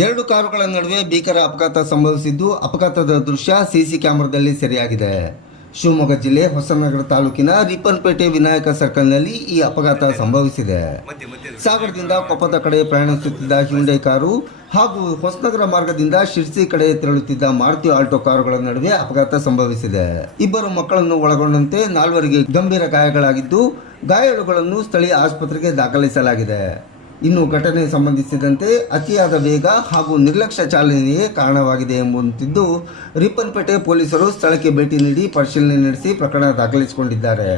ಎರಡು ಕಾರುಗಳ ನಡುವೆ ಭೀಕರ ಅಪಘಾತ ಸಂಭವಿಸಿದ್ದು, ಅಪಘಾತದ ದೃಶ್ಯ ಸಿಸಿ ಕ್ಯಾಮೆರಾದಲ್ಲಿ ಸೆರೆಯಾಗಿದೆ. ಶಿವಮೊಗ್ಗ ಜಿಲ್ಲೆ ಹೊಸನಗರ ತಾಲೂಕಿನ ರಿಪ್ಪನ್ಪೇಟೆ ವಿನಾಯಕ ಸರ್ಕಲ್ನಲ್ಲಿ ಈ ಅಪಘಾತ ಸಂಭವಿಸಿದೆ. ಸಾಗರದಿಂದ ಕೊಪ್ಪದ ಕಡೆ ಪ್ರಯಾಣಿಸುತ್ತಿದ್ದ ಹ್ಯುಂಡೈ ಕಾರು ಹಾಗೂ ಹೊಸನಗರ ಮಾರ್ಗದಿಂದ ಶಿರ್ಸಿ ಕಡೆ ತೆರಳುತ್ತಿದ್ದ ಮಾರುತಿ ಆಲ್ಟೋ ಕಾರುಗಳ ನಡುವೆ ಅಪಘಾತ ಸಂಭವಿಸಿದೆ. ಇಬ್ಬರು ಮಕ್ಕಳನ್ನು ಒಳಗೊಂಡಂತೆ 4 ಗಂಭೀರ ಗಾಯಗಳಾಗಿದ್ದು, ಗಾಯಾಳುಗಳನ್ನು ಸ್ಥಳೀಯ ಆಸ್ಪತ್ರೆಗೆ ದಾಖಲಿಸಲಾಗಿದೆ. ಇನ್ನು ಘಟನೆ ಸಂಬಂಧಿಸಿದಂತೆ ಅತಿಯಾದ ವೇಗ ಹಾಗೂ ನಿರ್ಲಕ್ಷ್ಯ ಚಾಲನೆಯೇ ಕಾರಣವಾಗಿದೆ ಎಂಬುವಂತಿದ್ದು, ರಿಪ್ಪನ್ಪೇಟೆ ಪೊಲೀಸರು ಸ್ಥಳಕ್ಕೆ ಭೇಟಿ ನೀಡಿ ಪರಿಶೀಲನೆ ನಡೆಸಿ ಪ್ರಕರಣ ದಾಖಲಿಸಿಕೊಂಡಿದ್ದಾರೆ.